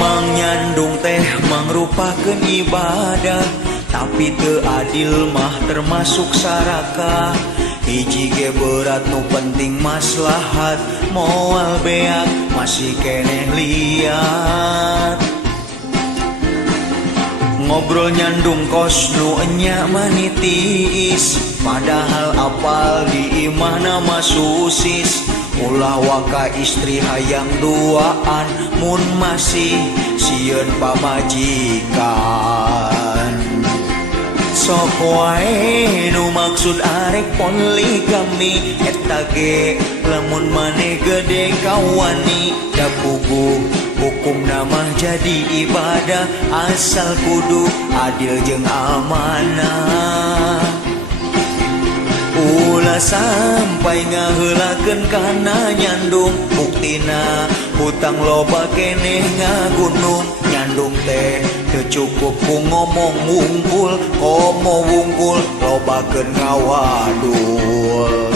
Nyandung teh mangrupakeun ibadah, tapi teu adil mah termasuk sarakah. Hiji ge berat nu penting maslahat, moal beak masih keneh liat. Ngobrol nyandung kos nu enya manitiis, padahal apal di imahna mah susis. Ulah waka istri hayang duaan, mun masih sieun pamajikan. Sok wae nu maksud arek poligami, eta ge lamun maneh gede kawani. Da puguh hukum namah jadi ibadah, asal kudu adil jeung amanah. Ulah sampai ngaheulakeun kana nyandung, buktina hutang loba keneh ngagunung. Nyandung teh teu cukup ku ngomong wungkul, komo wungkul lobakeun ngawadul.